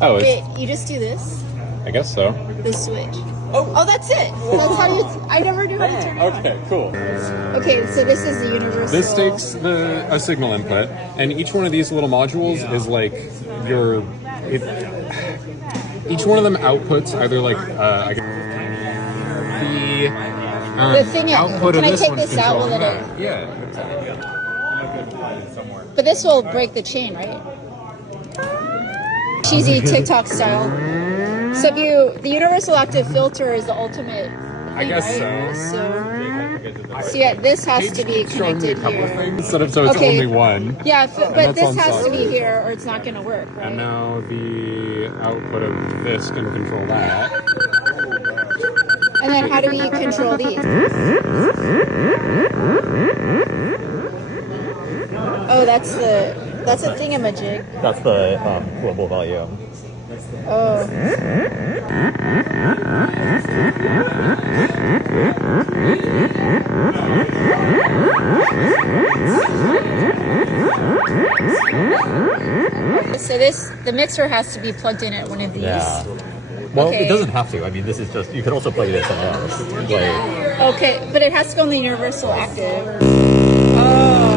Oh, Okay, you just do this. I guess so. The switch. Oh, that's it. That's how you. I never knew how to turn it on. Okay, cool. Okay, so this is the universal. This takes a signal input, and each one of these little modules is like your. Each one of them outputs either like the thing. output Can of I this take one's this out? Will it? controlling that. Yeah. But this will break the chain, right? Cheesy TikTok style. So if the universal active filter is the ultimate thing, I guess right? so. So yeah, this has to be Showing me a connected couple of here. things instead of so it's Okay. only one. Yeah, but this on has to be socket. here or it's not going to work, right? And now the output of this can control that. And then how do we control these? Oh, that's a thingamajig. That's the global volume. Oh. So the mixer has to be plugged in at one of these. Yeah. Well, Okay. it doesn't have to. I mean, this is just, you could also plug it in somewhere else. Like, Okay, but it has to go on the universal active. Oh.